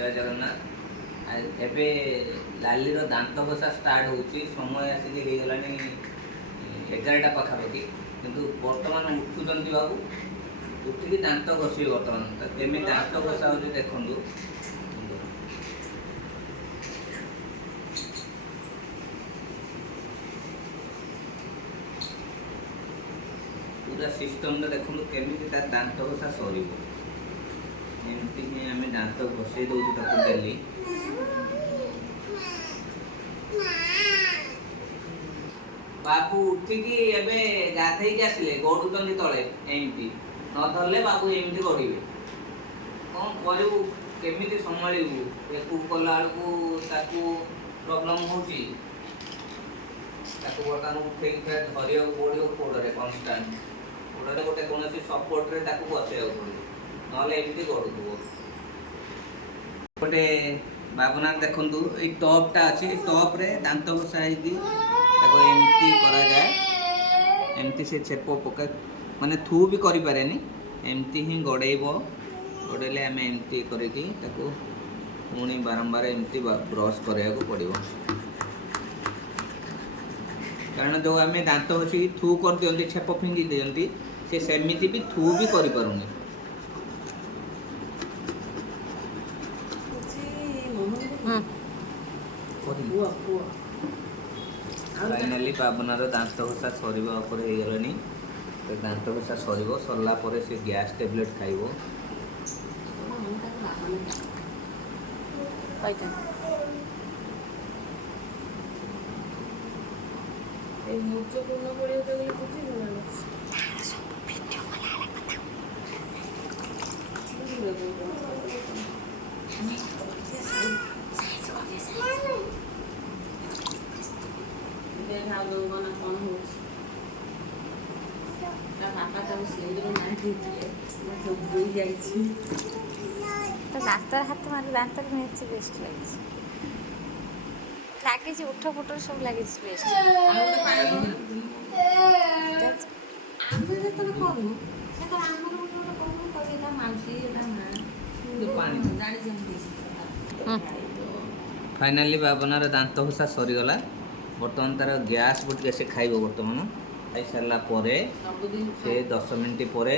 जय जगन्नाथ। एबे लाली दांत घसा स्टार्ट होची समय आसिक हो गलानी 11टा पाखापाखि किंतु बर्तमान उठुचंती बाबू उठिकी दांत घषिबे बर्तमान केमी दांत घषा होची देखंतु। पूरा सिस्टम देखंतु केमी दांत घषा सरीबो एमती ही आम दांत घषे दौचु ताकू डेली। बाबू उठिकी एबे गाधे के आसिले गड़ुचंती तले एमती न धरले बाबू एमती गड़िबे कौन करू केमिति संभाळिबू एकू कला को ताकू प्रॉब्लम होची ताकू बर्तमान उठे के धरिया पड़ियो कोडरे कांस्टेंट कोडरे गोटे कोनोसी सपोर्ट रे ताकू बसेया पड़ियो नले एमती गड़ुथबो। गोटे बाबूना देखंतु ए टॉपटा अछि टॉप रे दांत घसाई ताको एमती करा जाए एमती से छेप पका माने थू भी करि पारेनी एमती ही गड़ेइबो गड़ेले आमे एमती करिकी ताको पुणी बारंबार एमती ब्रश करया को पड़िबो कारण जो आमे दांत घसी थू कर दियंती छेप फिंगी दियंती से सेमिति भी थू भी करि पारुनी। फाइनाली बाबनार दांत घसा सरीबा ऊपर हो गलानी दांत घसा सरीबो सरला परे से गैस टैबलेट खाइबो। डाक्तर हाथ मारे दांत में बेस्ट लगे उठ फुट सब लगे बेस्ट फाइनाली बाबनार दांत घसा सरीगला बर्तमान तार गैस बोटिके से खाइब बर्तमान खाई सारा परे से 10 मिनट पर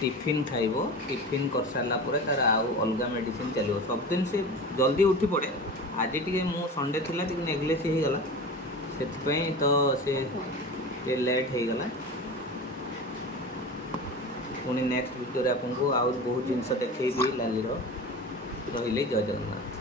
टिफिन खाइब टिफिन कर सारा पर तार आउ अलग मेडिसिन चलो सब दिन से जल्दी उठी पड़े आज टी मु संडे थिला टी नेग्लेक्ट हो गला से तो से लेट हो गला। पुणी नेक्स्ट वीडियो आपको आउ बहुत जिनस देखी लाली रही जय जगन्नाथ।